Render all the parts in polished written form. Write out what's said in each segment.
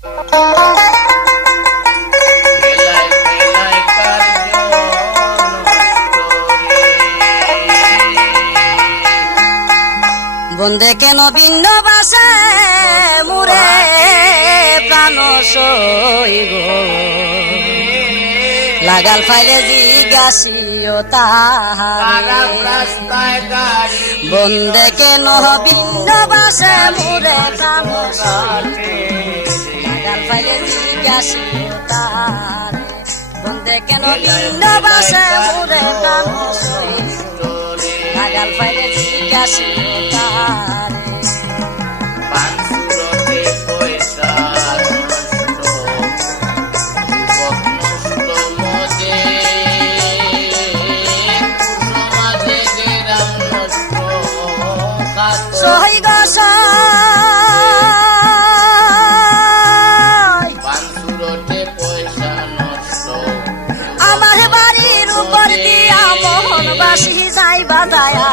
বন্দে কেন ভিন্ন বাসে মুরে প্রাণ সইব লাগাল ফাইলে জিজ্ঞাসিও তাহারে বন্দে কেন ভিন্ন বাসে মুরে প্রাণ সইব লাগাল ফাইলে জিজ্ঞাসিও তাহারে বন্দে কেন ভিন্ন বাসে মুরে প্রাণ সইব লাগাল ফাইলে জিজ্ঞাসিও তাহারে সই আমার বাড়ির উপর দিয়া মোহনবাসী যাই বাজায়া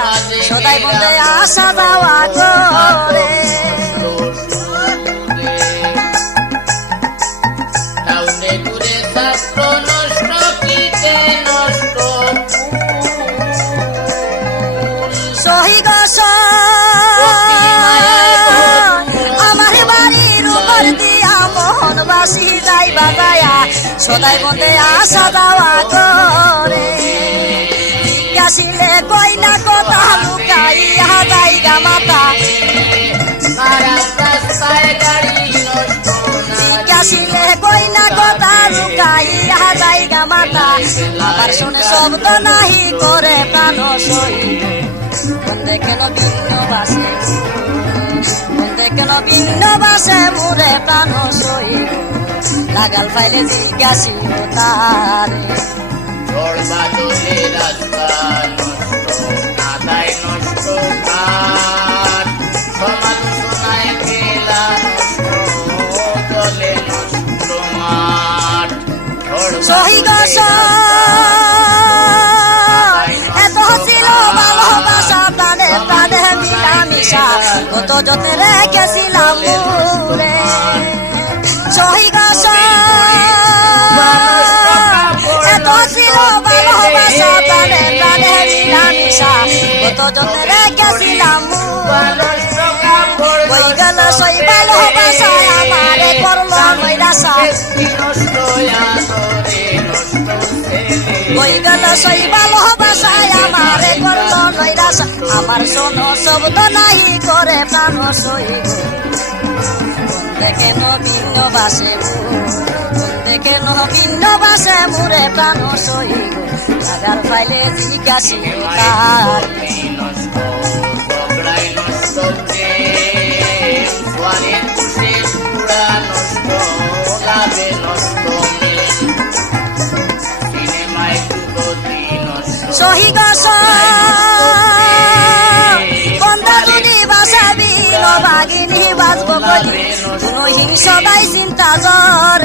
সদাই বলতে আসা যাওয়া করে সহি গস আমার বাড়ির উপর দিয়া মোহনবাসী যাই বাজায়া সদাই বলতে আসা যাওয়া করে জিজ্ঞাসিলে কই না কথা লুকাইয়া যাইগা মাতা জিজ্ঞাসিলে কই না কথা লুকাইয়া যাইগা মাতা আবার শুনে শব্দ নাহি করে প্রাণ সহিত বন্দে কেন ভিন্ন বাসে বন্দে কেন ভিন্ন বাসে মুরে প্রাণ সহিত লাগাল ফাইলে জিজ্ঞাসিও তারে ঝড় বাদলে রাস্তা নষ্ট কাদায় নষ্ট ঘাট সমালোচনায় খেলা নষ্ট জলে নষ্ট মাঠ সহি গস এত ছিল ভালোবাসা প্রাণে প্রাণে মিলামিশা কত যত্নে রেখেছিলাম মুরে সহি গস এত ছিল ভালোবাসা প্রাণে প্রাণে মিলামিশা কত যত্নে রেখেছিলাম ওই গেল সই ভালোবাসা আমারে করলো নৈরাশা ওই গেল সই ভালোবাসায় আমারে করলো নৈরাশা আমার শোনো শব্দ নাহি করে প্রাণ সইব বন্দে কেন ভিন্ন বাসে বন্দে কেন ভিন্ন বাসে মুরে প্রাণ সইব লাগার ফাইলে জিজ্ঞাসিও তারে সহি গস বন্দা যদি বাসাবি নবাগিনী বাজব কলি কোনো হিংসদাই চিন্তা জয়